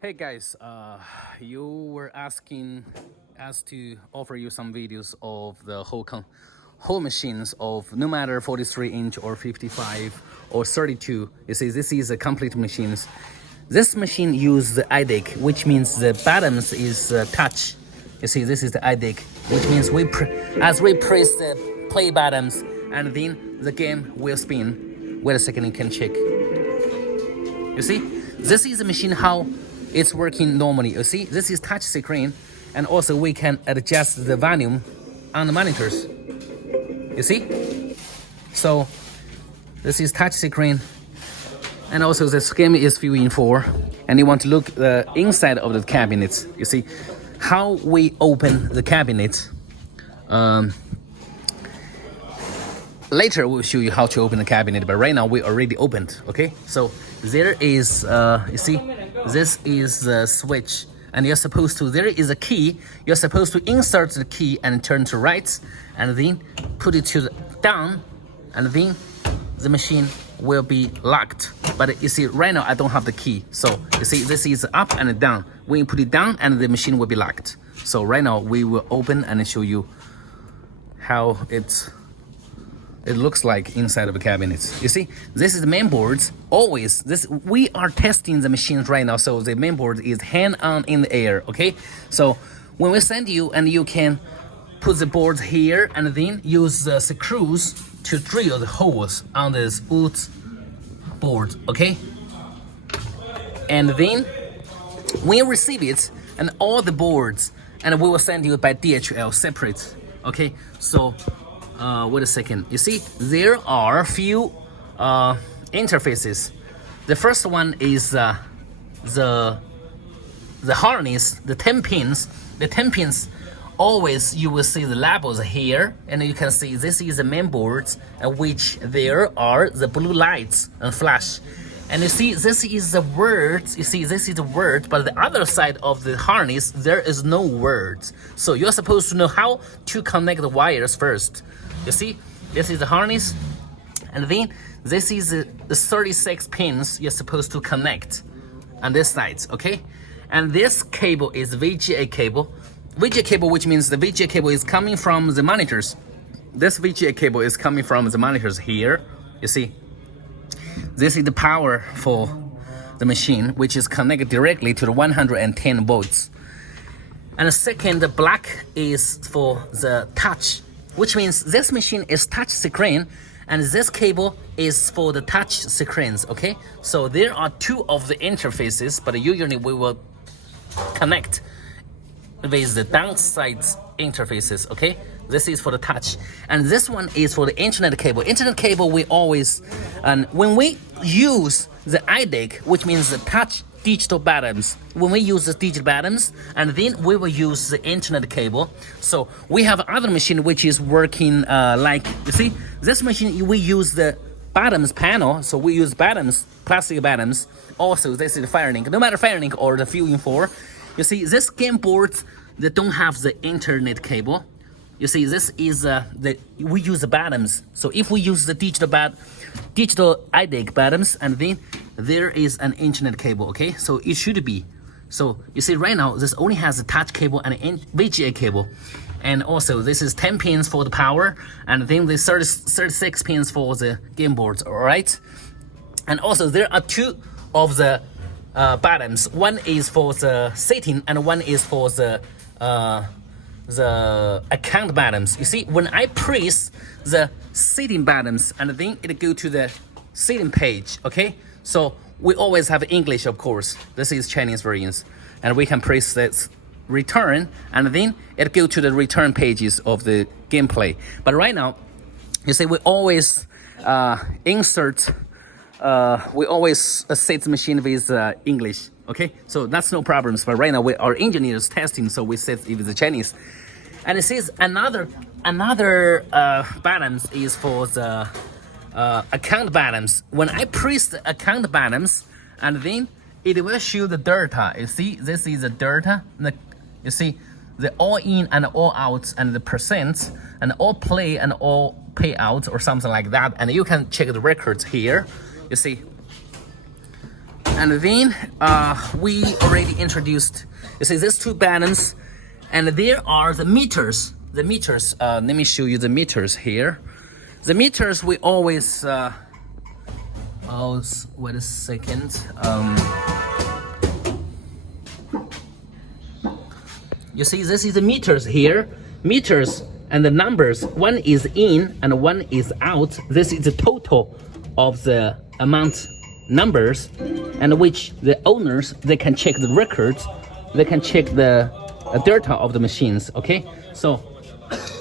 Hey guys, you were asking us to offer you some videos of the whole machines of no matter 43-inch or 55 or 32. You see, this is a complete machines. This machine uses the IDIC, which means the buttons is touch. You see, this is the IDIC, which means as we press the play buttons, and then the game will spin. Wait a second, you can check. You see, this is the machine how it's working normally. You see, this is touch screen, and also we can adjust the volume on the monitors. You see, so this is touch screen, and also the scheme is viewing for, and you want to look the inside of the cabinet. You see how we open the cabinet. Later we'll show you how to open the cabinet, but right now we already opened. Okay, so there is you see, this is the switch, and you're supposed to, there is a key, you're supposed to insert the key and turn to right, and then put it to the down, and then the machine will be locked. But you see, right now I don't have the key, so you see, this is up and down. When you put it down, and the machine will be locked. So right now we will open and show you how it looks like inside of the cabinet. You see, this is the main boards. Always, we are testing the machines right now, so the main board is hand on in the air. Okay, so when we send you, and you can put the board here, and then use the screws to drill the holes on this wood board. Okay, and then when you receive it, and all the boards, and we will send you by DHL separate. Okay, so wait a second. You see, there are a few interfaces. The first one is the harness, the 10 pins. The 10 pins, always you will see the labels here, and you can see this is the main board, which there are the blue lights and flash. And you see, this is the words. You see, this is the word, but the other side of the harness, there is no words. So you're supposed to know how to connect the wires first. You see, this is the harness, and then this is the 36 pins you're supposed to connect on this side, okay? And this cable is VGA cable. VGA cable, which means the VGA cable is coming from the monitors. This VGA cable is coming from the monitors here. You see, this is the power for the machine, which is connected directly to the 110 volts. And the second, the black is for the touch, which means this machine is touch screen, and this cable is for the touch screens. Okay, so there are two of the interfaces, but usually we will connect with the downside interfaces. Okay, this is for the touch, and this one is for the internet cable. Internet cable, we always, and when we use the IDIC, which means the touch digital buttons, when we use the digital buttons, and then we will use the internet cable. So we have other machine which is working like, you see, this machine we use the buttons panel, so we use buttons, plastic buttons. Also, this is the fire link, no matter fire link or the viewing for. You see, this game boards, they don't have the internet cable. You see, this is we use the buttons. So if we use the digital IDIC buttons, and then there is an internet cable. Okay, so it should be. So you see, right now this only has a touch cable and an VGA cable, and also this is 10 pins for the power, and then the 36 pins for the game boards. All right, and also there are two of the buttons. One is for the setting, and one is for the account buttons. You see, when I press the setting buttons, and then it go to the setting page. Okay, so we always have English, of course. This is Chinese versions, and we can press this return, and then it go to the return pages of the gameplay. But right now, you see, we always insert. We always set the machine with English. Okay, so that's no problems. But right now, our engineers testing, so we set it with the Chinese. And it says another buttons is for the account buttons. When I press the account buttons, and then it will show the data. You see, this is the data. You see, the all in and all out, and the percent, and all play and all payout, or something like that. And you can check the records here. You see, And then we already introduced, you see, these two buttons, and there are the meters. The meters, let me show you the meters here. The meters we always, wait a second. You see, this is the meters here. Meters and the numbers, one is in and one is out. This is the total of the amount numbers, and which the owners, they can check the records, they can check the data of the machines, okay? So,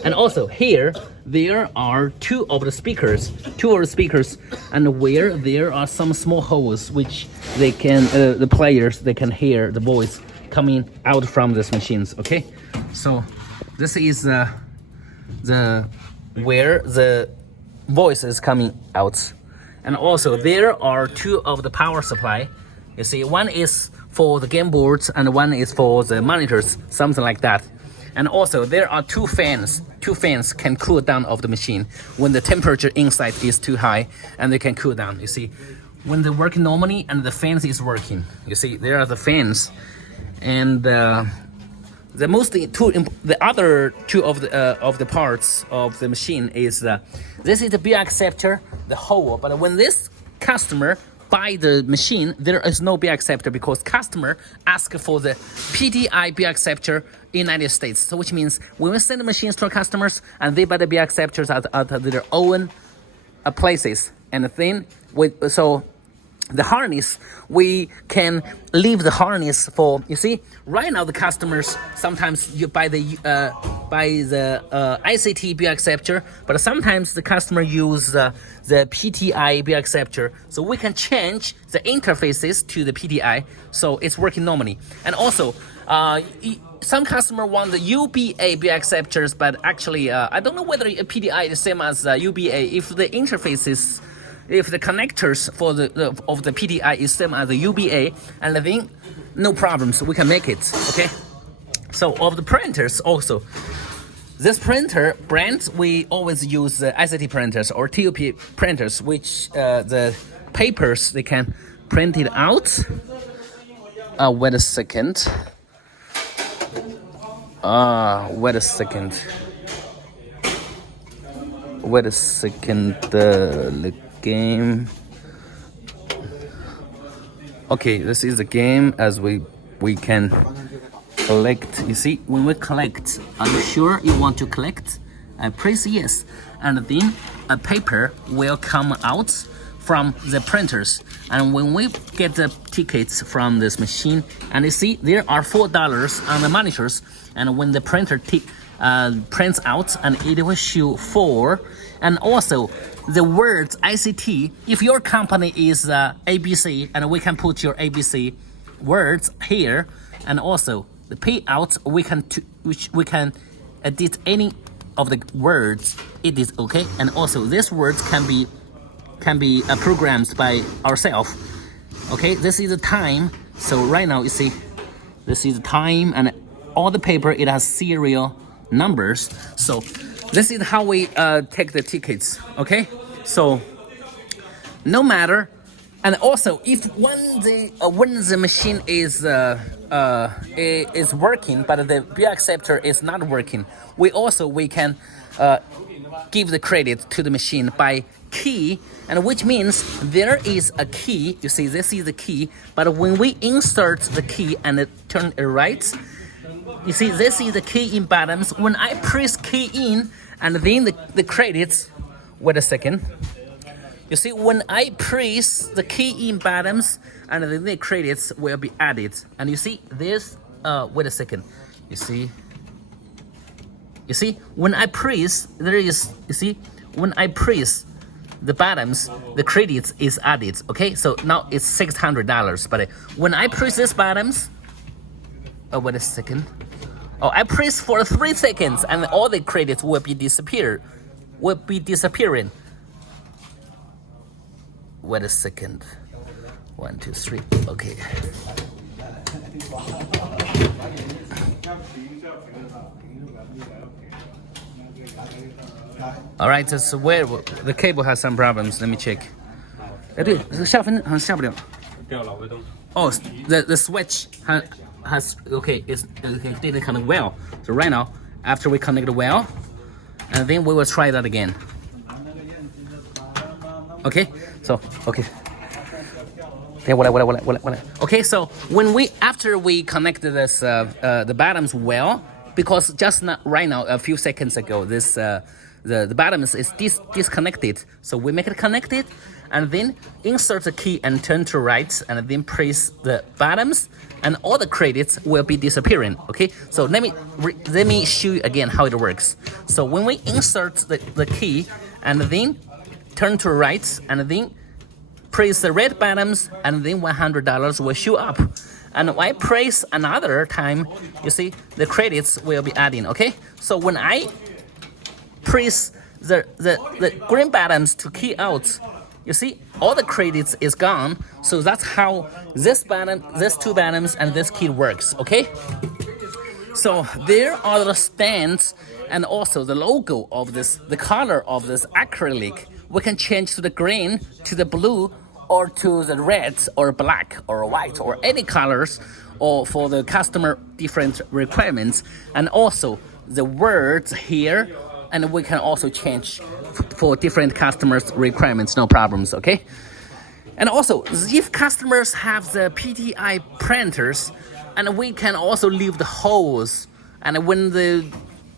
and also here, there are two of the speakers, and where there are some small holes which they can, the players, they can hear the voice coming out from these machines, okay? So this is where the voice is coming out. And also there are two of the power supply. You see, one is for the game boards and one is for the monitors, something like that. And also there are two fans. Two fans can cool down of the machine when the temperature inside is too high, and they can cool down. You see, when they're working normally and the fans is working. You see, there are the fans. And the other two of the parts of the machine is this is the beer acceptor, the hole. But when this customer buy the machine, there is no beer acceptor because customer ask for the PTI beer acceptor in United States. So which means when we send the machines to our customers and they buy the beer acceptors at their own places, and then so the harness, we can leave the harness for, you see, right now the customers, sometimes you buy the ICT beer acceptor, but sometimes the customer use the PTI beer acceptor, so we can change the interfaces to the PTI, so it's working normally. And also, some customer want the UBA beer acceptors, but actually, I don't know whether a PTI is the same as UBA. If the interfaces, if the connectors for the PTI is same as the UBA, and then no problems, we can make it, okay? So of the printers also, this printer brand, we always use ICT printers or TOP printers, which the papers, they can print it out. Wait a second. Wait a second. The game. Okay, this is the game as we can collect. You see, when we collect, are you sure you want to collect? I press yes, and then a paper will come out from the printers. And when we get the tickets from this machine, and you see there are $4 on the monitors, and when the printer prints out, and it will show 4. And also the words ICT, if your company is ABC, and we can put your ABC words here, and also the payout, we can edit any of the words, it is okay. And also these words can be programmed by ourselves, okay? This is the time. So right now you see, this is the time, and all the paper, it has serial numbers. So this is how we take the tickets, okay? So no matter, and also if when the machine is working, but the beer acceptor is not working, we can give the credit to the machine by key, and which means there is a key. You see, this is the key, but when we insert the key and turn it right, you see, this is the key in buttons. When I press key in, and then the credits, wait a second. You see, when I press the key in buttons, and then the credits will be added. And you see this, wait a second. You see, when I press, when I press the buttons, the credits is added, okay? So now it's $600, but when I press these buttons, wait a second. I press for 3 seconds, and all the credits will be disappearing. Wait a second. 1, 2, 3. Okay. All right, that's where the cable has some problems. Let me check. 对，这个下分好像下不了。掉了，微动。Oh, the switch has okay, it didn't connect well. So right now, after we connect well, and then we will try that again. Okay, so okay. Okay, so when after we connected this the bottoms well, because just not right now, a few seconds ago, this the bottoms is disconnected. So we make it connected, and then insert the key and turn to right, and then press the bottoms, and all the credits will be disappearing. Okay, so let me show you again how it works. So when we insert the key and then turn to right, and then press the red buttons, and then $100 will show up. And when I press another time, you see the credits will be adding. Okay, so when I press the green buttons to key out, you see all the credits is gone. So that's how this button, this two buttons, and this key works. Okay, so there are the stands and also the logo of this, the color of this acrylic. We can change to the green, to the blue, or to the red, or black, or white, or any colors, or for the customer different requirements. And also the words here, and we can also change for different customers' requirements, no problems, okay? And also, if customers have the PTI printers, and we can also leave the holes, and when the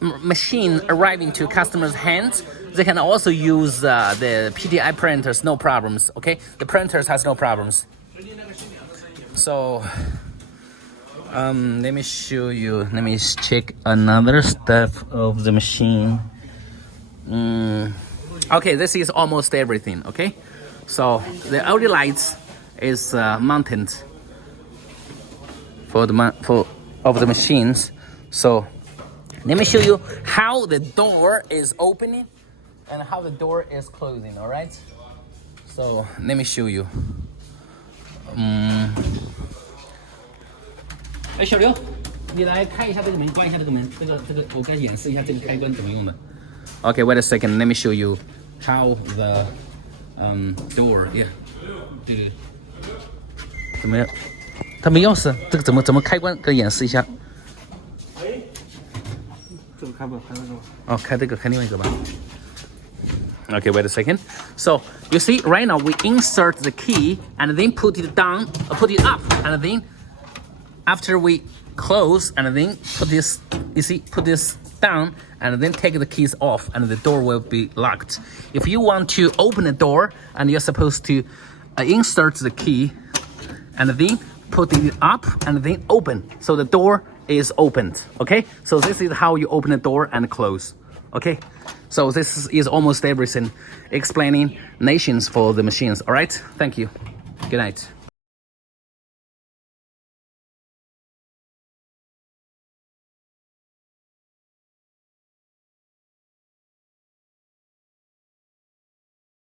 machine arriving to customers' hands, they can also use the PTI printers, no problems, okay? The printers has no problems. So, let me show you, let me check another stuff of the machine. Okay, this is almost everything, okay? So, the LED lights is mounted of the machines. So, let me show you how the door is opening and how the door is closing, all right? So let me show you. 哎，小刘，你来开一下这个门，关一下这个门，这个我该演示一下这个开关怎么用的。Okay, wait a second. Let me show you how the door. Yeah. 对对。怎么样？它没钥匙，这个怎么开关？给演示一下。这个开不开这个？哦，开这个，开另外一个吧。Okay, wait a second. So you see, right now we insert the key and then put it down, put it up, and then after we close and then put this, you see, put this down and then take the keys off, and the door will be locked. If you want to open the door, and you're supposed to insert the key and then put it up and then open, so the door is opened. Okay, so this is how you open the door and close. Okay, so this is almost everything explaining nations for the machines. All right, thank you. Good night.